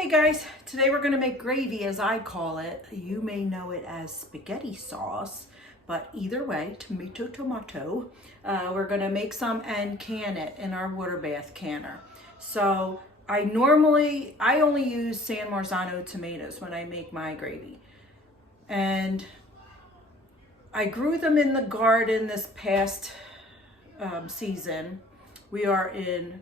Hey guys, today we're going to make gravy as I call it. You may know it as spaghetti sauce, but either way, tomato. We're going to make some and can it in our water bath canner. So I only use San Marzano tomatoes when I make my gravy. And I grew them in the garden this past season. We are in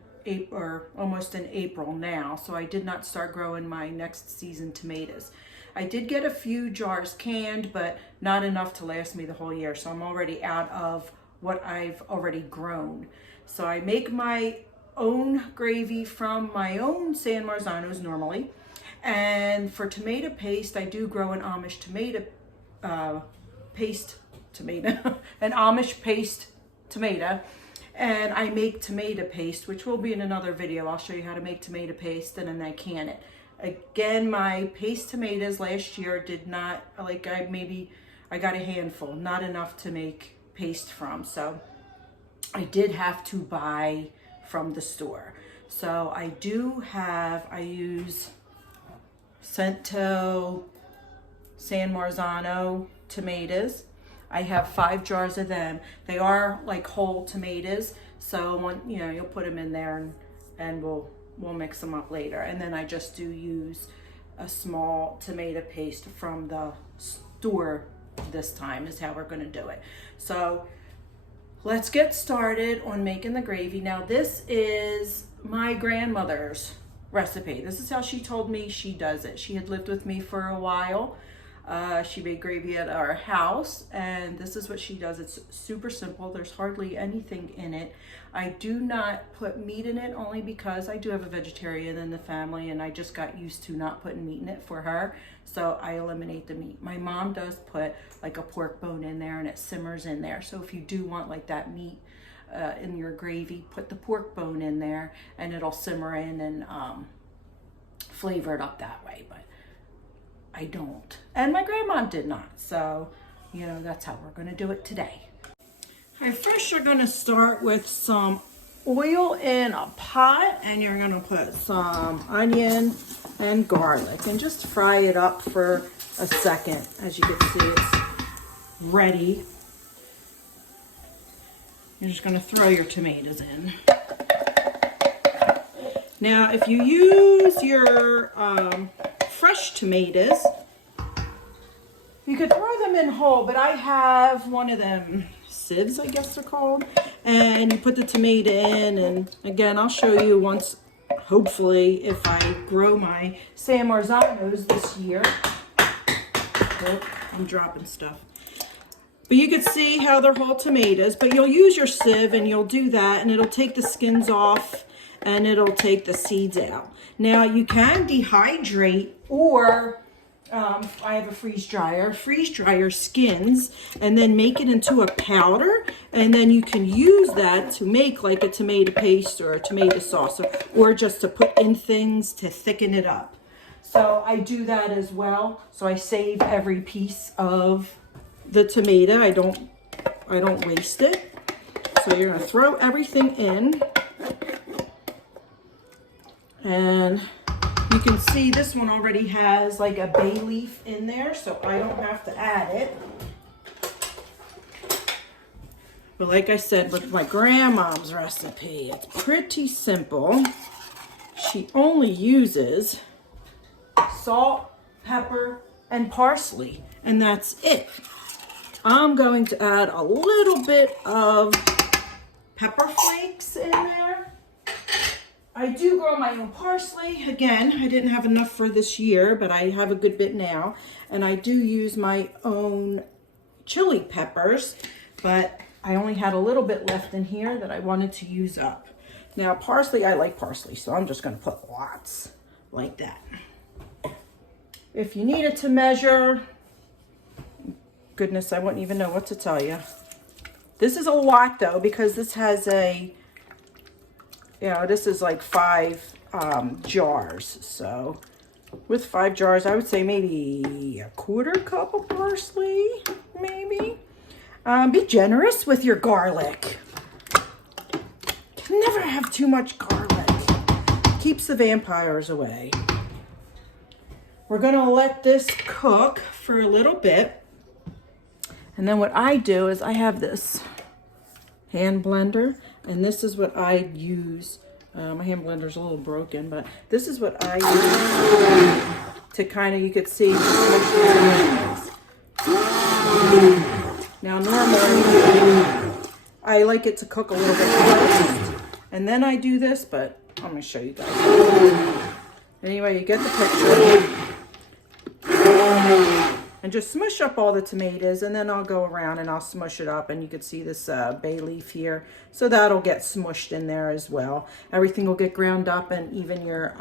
almost in April now, so I did not start growing my next season tomatoes. I did get a few jars canned, but not enough to last me the whole year, so I'm already out of what I've already grown. So I make my own gravy from my own San Marzanos normally, and for tomato paste I do grow an Amish tomato an Amish paste tomato. And I make tomato paste, which will be in another video. I'll show you how to make tomato paste, and then I can it. Again, my paste tomatoes last year did not, I got a handful, not enough to make paste from. So I did have to buy from the store. So I use Cento San Marzano tomatoes. I have 5 jars of them. They are like whole tomatoes, so you'll put them in there and we'll mix them up later. And then I just do use a small tomato paste from the store this time is how we're going to do it. So let's get started on making the gravy. Now this is my grandmother's recipe. This is how she told me she does it. She had lived with me for a while. She made gravy at our house, and this is what she does. It's super simple. There's hardly anything in it. I do not put meat in it only because I do have a vegetarian in the family, and I just got used to not putting meat in it for her, so I eliminate the meat. My mom does put like a pork bone in there, and it simmers in there. So if you do want like that meat in your gravy, put the pork bone in there, and it'll simmer in and flavor it up that way. But I don't, and my grandma did not, so that's how we're going to do it today. All right, first you're going to start with some oil in a pot, and you're going to put some onion and garlic and just fry it up for a second. As you can see, it's ready. You're just going to throw your tomatoes in. Now if you use your fresh tomatoes, you could throw them in whole, but I have one of them sieves, I guess they're called, and you put the tomato in, and again I'll show you once, hopefully, if I grow my San Marzanos this year. Oh, I'm dropping stuff. But you can see how they're whole tomatoes, but you'll use your sieve and you'll do that, and it'll take the skins off and it'll take the seeds out. Now you can dehydrate, or I have a freeze dryer skins, and then make it into a powder, and then you can use that to make like a tomato paste or a tomato sauce, or just to put in things to thicken it up. So I do that as well. So I save every piece of the tomato. I don't waste it. So you're going to throw everything in. And you can see this one already has like a bay leaf in there, so I don't have to add it. But like I said, with my grandma's recipe, it's pretty simple. She only uses salt, pepper, and parsley, and that's it. I'm going to add a little bit of pepper flakes in there. I do grow my own parsley. Again, I didn't have enough for this year, but I have a good bit now. And I do use my own chili peppers, but I only had a little bit left in here that I wanted to use up. Now parsley, I like parsley, so I'm just going to put lots like that. If you needed to measure, goodness, I wouldn't even know what to tell you. This is a lot though, because this has this is like 5 jars. So with 5 jars, I would say maybe a 1/4 cup of parsley, maybe. Be generous with your garlic. Can never have too much garlic. Keeps the vampires away. we're gonna let this cook for a little bit. And then what I do is I have this hand blender, and this is what I use. My hand blender's a little broken, but this is what I use to kind of, you could see, now normally I like it to cook a little bit first, and then I do this, but I'm going to show you guys. Anyway, you get the picture. And just smush up all the tomatoes, and then I'll go around and I'll smush it up, and you can see this bay leaf here. So that'll get smushed in there as well. Everything will get ground up, and even your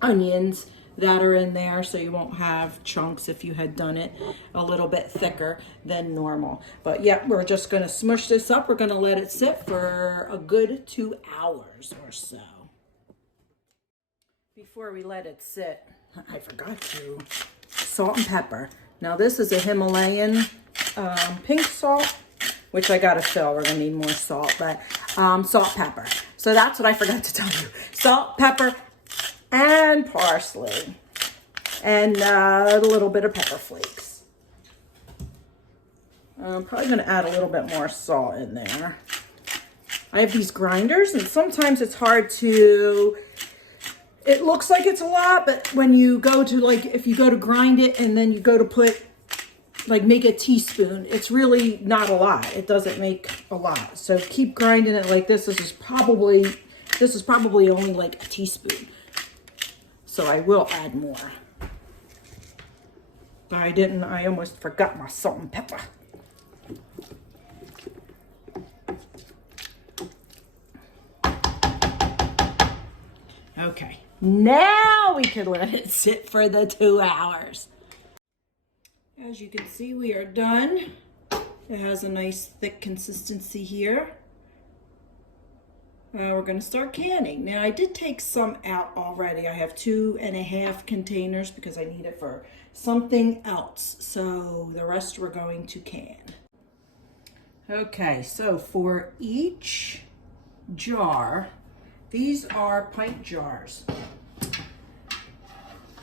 onions that are in there, so you won't have chunks if you had done it a little bit thicker than normal. But yeah, we're just gonna smush this up. We're gonna let it sit for a good 2 hours or so. Before we let it sit, I forgot to salt and pepper. Now this is a Himalayan pink salt, which I gotta fill. We're gonna need more salt, but salt, pepper. So that's what I forgot to tell you. Salt, pepper, and parsley, and a little bit of pepper flakes. I'm probably gonna add a little bit more salt in there. I have these grinders, and sometimes it's hard to, it looks like it's a lot, but when you go to, like, if you go to grind it and then you go to put, like, make a teaspoon, it's really not a lot. It doesn't make a lot. So keep grinding it like this. This is probably only like a teaspoon. So I will add more. But I almost forgot my salt and pepper. Okay. Now we can let it sit for the 2 hours. As you can see, we are done. It has a nice thick consistency here. We're going to start canning. Now, I did take some out already. I have 2.5 containers because I need it for something else. So the rest we're going to can. Okay, so for each jar, these are pint jars.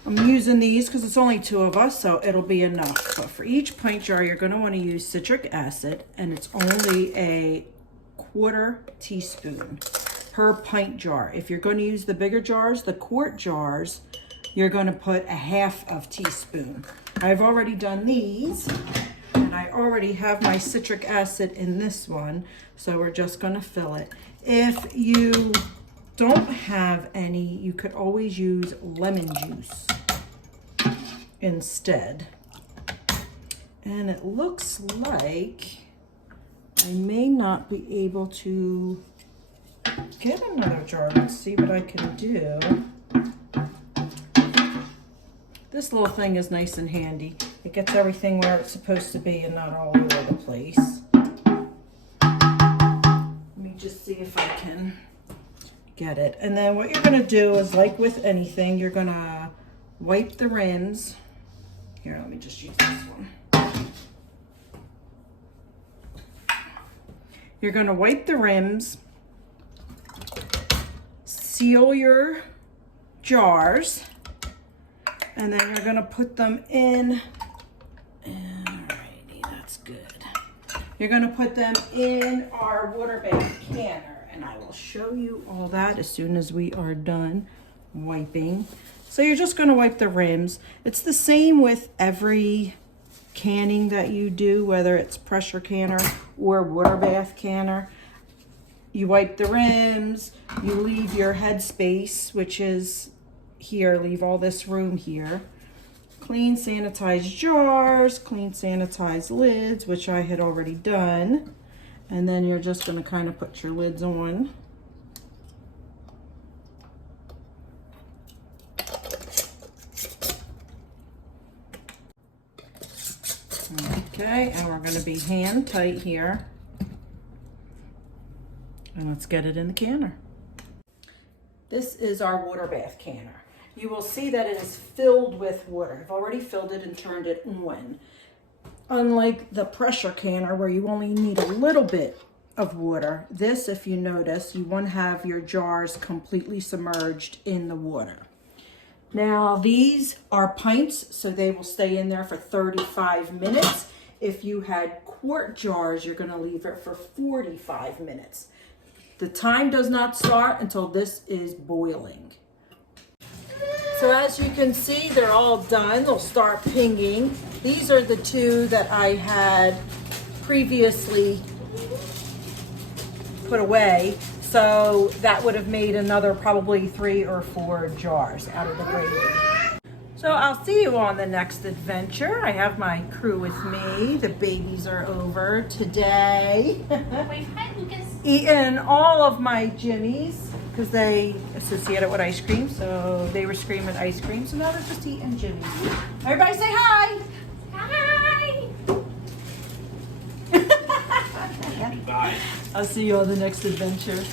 I'm using these because it's only 2 of us, so it'll be enough. But for each pint jar, you're going to want to use citric acid, and it's only a 1/4 teaspoon per pint jar. If you're going to use the bigger jars, the quart jars, you're going to put 1/2 teaspoon. I've already done these, and I already have my citric acid in this one, so we're just going to fill it. If you don't have any, you could always use lemon juice instead. And it looks like I may not be able to get another jar. Let's see what I can do. This little thing is nice and handy. It gets everything where it's supposed to be and not all over the place. Let me just see if I can get it. And then what you're going to do is, like with anything, you're going to wipe the rims. Here, let me just use this one. You're going to wipe the rims, seal your jars, and then you're going to put them in. Alrighty, that's good. You're going to put them in our water bath canner, and I will show you all that as soon as we are done wiping. So you're just going to wipe the rims. It's the same with every canning that you do, whether it's pressure canner or water bath canner. You wipe the rims, you leave your head space, which is here, leave all this room here. Clean sanitized jars, clean sanitized lids, which I had already done. And then you're just going to kind of put your lids on. Okay, and we're going to be hand tight here. And let's get it in the canner. This is our water bath canner. You will see that it is filled with water. I've already filled it and turned it on. Unlike the pressure canner where you only need a little bit of water, this, if you notice, you want to have your jars completely submerged in the water. Now these are pints, so they will stay in there for 35 minutes. If you had quart jars, you're gonna leave it for 45 minutes. The time does not start until this is boiling. So as you can see, they're all done. They'll start pinging. These are the two that I had previously put away. So that would have made another probably 3 or 4 jars out of the gravy. So I'll see you on the next adventure. I have my crew with me. The babies are over today. Wave hi, Lucas. Eating all of my Jimmies because they associate it with ice cream. So they were screaming ice cream. So now they're just eating Jimmies. Everybody say hi. Hi. I'll see you on the next adventure.